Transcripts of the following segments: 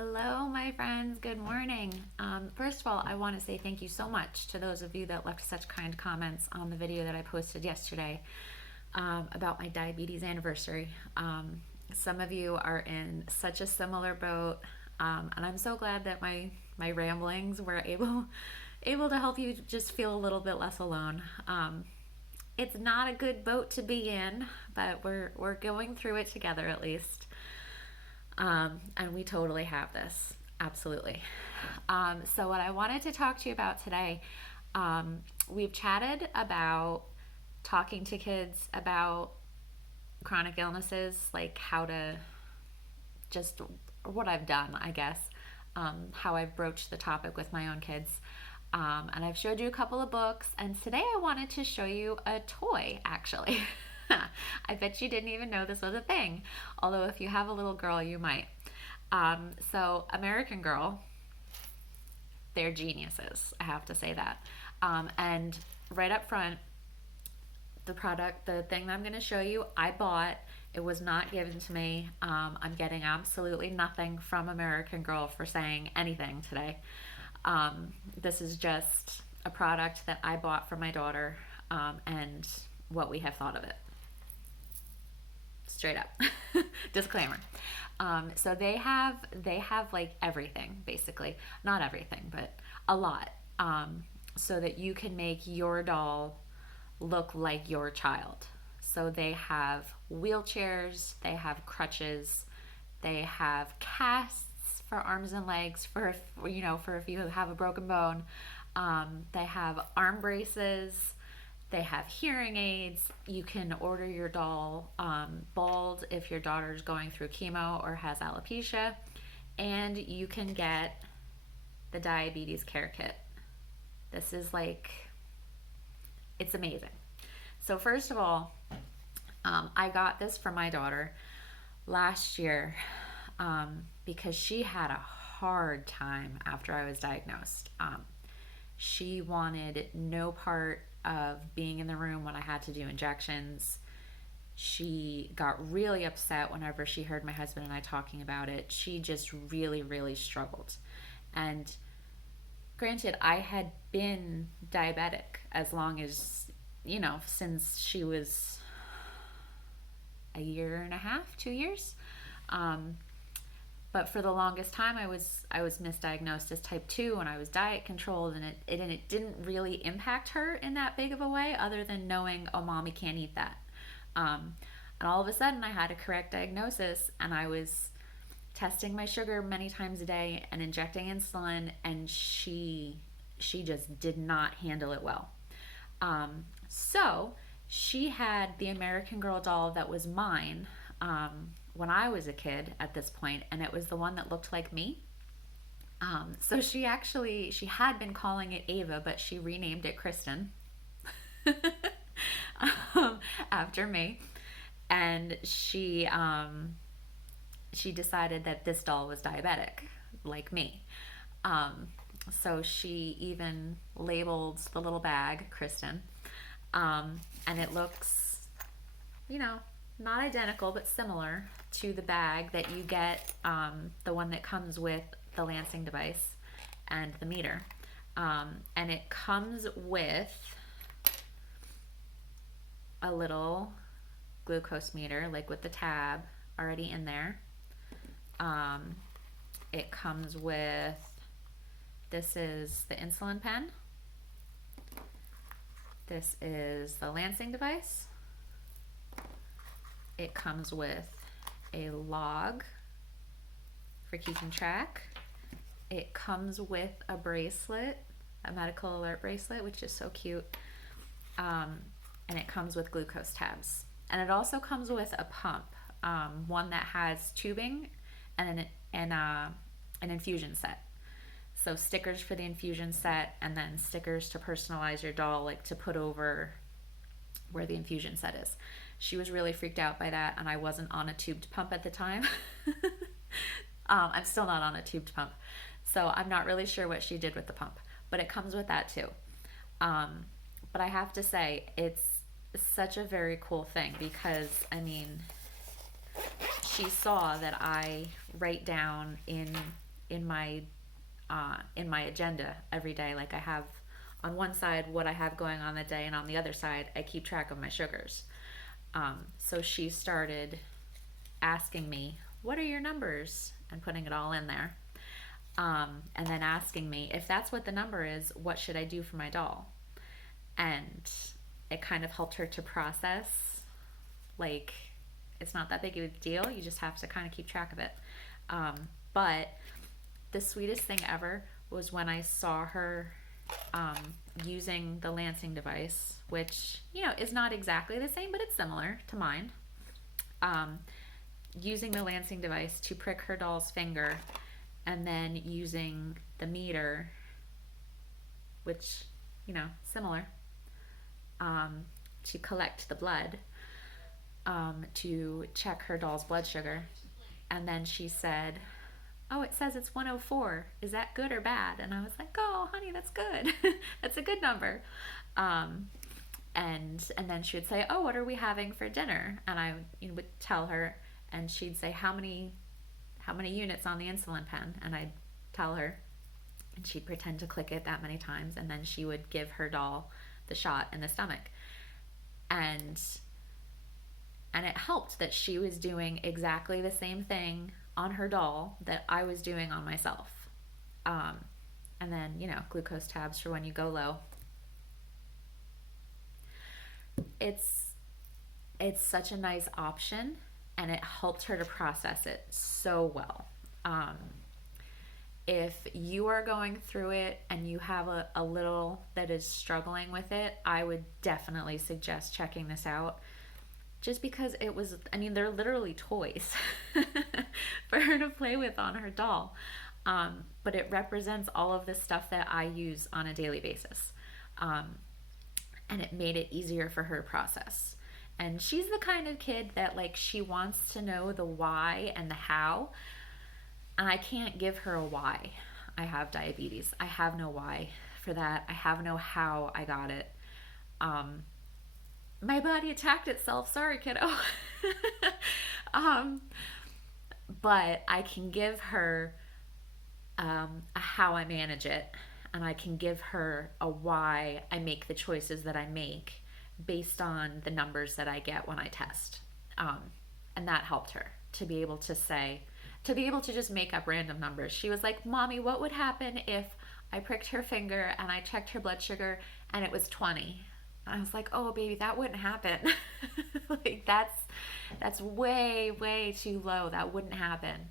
Hello, my friends. Good morning. First of all, I want to say thank you so much to those of you that left such kind comments on the video that I posted yesterday about my diabetes anniversary. Some of you are in such a similar boat, and I'm so glad that my ramblings were able to help you just feel a little bit less alone. It's not a good boat to be in, but we're going through it together at least. And we totally have this. Absolutely. So what I wanted to talk to you about today, we've chatted about talking to kids about chronic illnesses, like how to just what I've done, I guess, how I've broached the topic with my own kids. And I've showed you a couple of books, and today I wanted to show you a toy, actually. I bet you didn't even know this was a thing, although if you have a little girl, you might. So American Girl, they're geniuses, I have to say that. And right up front, the thing that I'm going to show you, I bought. It was not given to me. I'm getting absolutely nothing from American Girl for saying anything today. This is just a product that I bought for my daughter, and what we have thought of it. Straight up. Disclaimer. So they have like everything, basically. Not everything, but a lot. So that you can make your doll look like your child. So they have wheelchairs, they have crutches, they have casts for arms and legs for if you have a broken bone. They have arm braces. They have hearing aids. You can order your doll bald if your daughter's going through chemo or has alopecia. And you can get the diabetes care kit. This is it's amazing. So first of all, I got this for my daughter last year because she had a hard time after I was diagnosed. She wanted no part of being in the room when I had to do injections. She got really upset whenever she heard my husband and I talking about it. She just really, really struggled. And granted, I had been diabetic as long as, since she was a year and a half, 2 years. But for the longest time, I was misdiagnosed as type 2, and I was diet controlled, and it didn't really impact her in that big of a way, other than knowing, oh, mommy can't eat that. And all of a sudden, I had a correct diagnosis, and I was testing my sugar many times a day and injecting insulin, and she just did not handle it well. So she had the American Girl doll that was mine when I was a kid at this point, and it was the one that looked like me. So she had been calling it Ava, but she renamed it Kristen after me. And she decided that this doll was diabetic, like me. So she even labeled the little bag Kristen. And it looks, not identical, but similar to the bag that you get, the one that comes with the lancing device and the meter. And it comes with a little glucose meter, like with the tab already in there. It comes with, this is the insulin pen. This is the lancing device. It comes with a log for keeping track. It comes with a bracelet, a medical alert bracelet, which is so cute. And it comes with glucose tabs. And it also comes with a pump, one that has tubing and an infusion set. So stickers for the infusion set, and then stickers to personalize your doll, like to put over where the infusion set is. She was really freaked out by that, and I wasn't on a tubed pump at the time. I'm still not on a tubed pump, so I'm not really sure what she did with the pump, but it comes with that too. But I have to say, it's such a very cool thing because, she saw that I write down in in my agenda every day. Like I have on one side what I have going on that day, and on the other side I keep track of my sugars. So she started asking me, "What are your numbers?" and putting it all in there. And then asking me if that's what the number is, what should I do for my doll? And it kind of helped her to process, like, it's not that big of a deal. You just have to kind of keep track of it. But the sweetest thing ever was when I saw her um, using the lancing device, which, you know, is not exactly the same, but it's similar to mine. Um, Using the lancing device to prick her doll's finger, and then using the meter, which, you know, similar, to collect the blood, to check her doll's blood sugar. And then she said, "Oh, it says it's 104. Is that good or bad?" And I was like, "Oh, honey, that's good. That's a good number." Um, and then she would say, "Oh, what are we having for dinner?" And I would tell her, and she'd say, how many units on the insulin pen?" And I'd tell her, and she'd pretend to click it that many times, and then she would give her doll the shot in the stomach. And it helped that she was doing exactly the same thing on her doll that I was doing on myself. And then, glucose tabs for when you go low. It's such a nice option, and it helped her to process it so well. If you are going through it and you have a little that is struggling with it, I would definitely suggest checking this out. Just because they're literally toys for her to play with on her doll. But it represents all of the stuff that I use on a daily basis. And it made it easier for her to process. And she's the kind of kid that, like, she wants to know the why and the how. And I can't give her a why. I have diabetes. I have no why for that. I have no how I got it. My body attacked itself. Sorry, kiddo. But I can give her a how I manage it, and I can give her a why I make the choices that I make based on the numbers that I get when I test. And that helped her to be able to just make up random numbers. She was like, "Mommy, what would happen if I pricked her finger and I checked her blood sugar and it was 20? I was like, "Oh, baby, that wouldn't happen." Like, that's way, way too low. That wouldn't happen.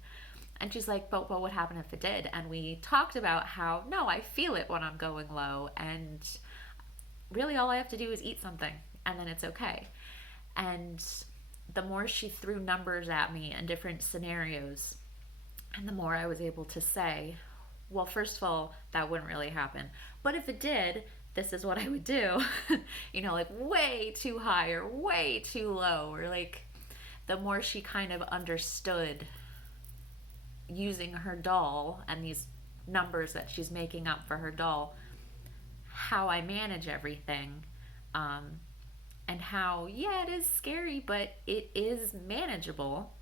And she's like, "But what would happen if it did?" And we talked about how, no, I feel it when I'm going low, and really all I have to do is eat something, and then it's okay. And the more she threw numbers at me and different scenarios, and the more I was able to say, well, first of all, that wouldn't really happen. But if it did, this is what I would do. Like way too high or way too low, or like the more she kind of understood using her doll and these numbers that she's making up for her doll, how I manage everything, and how, yeah, it is scary, but it is manageable.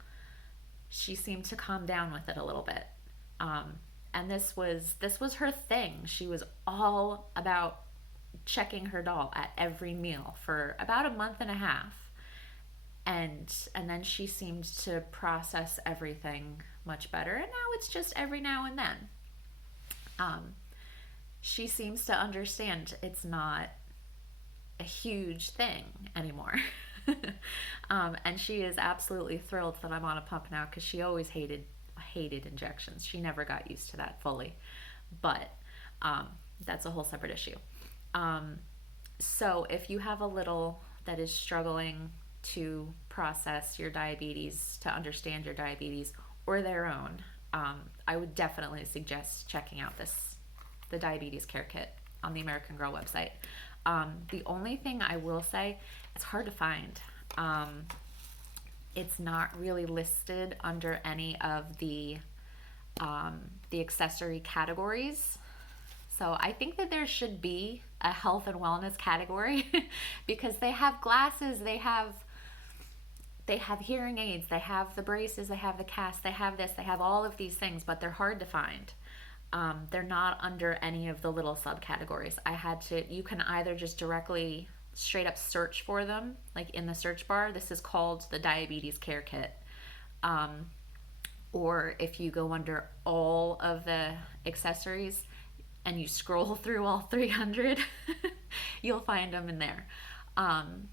She seemed to calm down with it a little bit. And this was her thing. She was all about checking her doll at every meal for about a month and a half. And then she seemed to process everything much better. And now it's just every now and then. She seems to understand it's not a huge thing anymore. And she is absolutely thrilled that I'm on a pump now, because she always hated injections. She never got used to that fully. But that's a whole separate issue. So if you have a little that is struggling to process your diabetes, to understand your diabetes or their own, I would definitely suggest checking out the Diabetes Care Kit on the American Girl website. The only thing I will say, it's hard to find. It's not really listed under any of the accessory categories. So I think that there should be a health and wellness category because they have glasses, they have they have hearing aids, they have the braces, they have the cast, they have this, they have all of these things, but they're hard to find. They're not under any of the little subcategories. You can either just directly straight up search for them, like in the search bar. This is called the diabetes care kit. Um, or if you go under all of the accessories and you scroll through all 300, you'll find them in there. Um,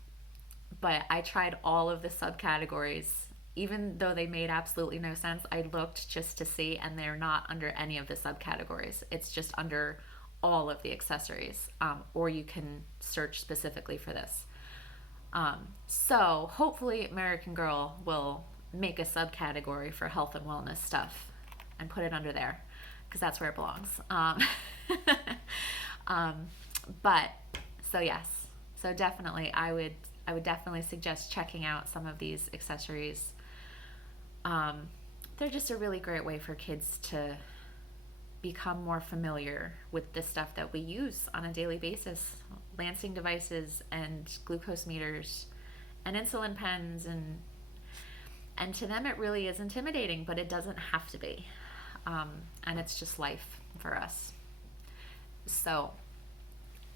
but I tried all of the subcategories. Even though they made absolutely no sense, I looked just to see, and they're not under any of the subcategories. It's just under all of the accessories, or you can search specifically for this. So hopefully, American Girl will make a subcategory for health and wellness stuff and put it under there because that's where it belongs. Um, but so yes, so definitely, I would definitely suggest checking out some of these accessories. They're just a really great way for kids to become more familiar with the stuff that we use on a daily basis. Lancing devices and glucose meters and insulin pens, and to them it really is intimidating, but it doesn't have to be. And it's just life for us. So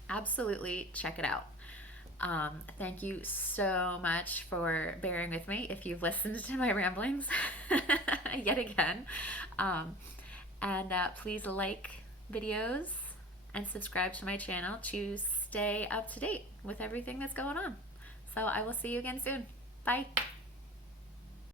absolutely check it out. Thank you so much for bearing with me if you've listened to my ramblings yet again. And please like videos and subscribe to my channel to stay up to date with everything that's going on. So I will see you again soon. Bye.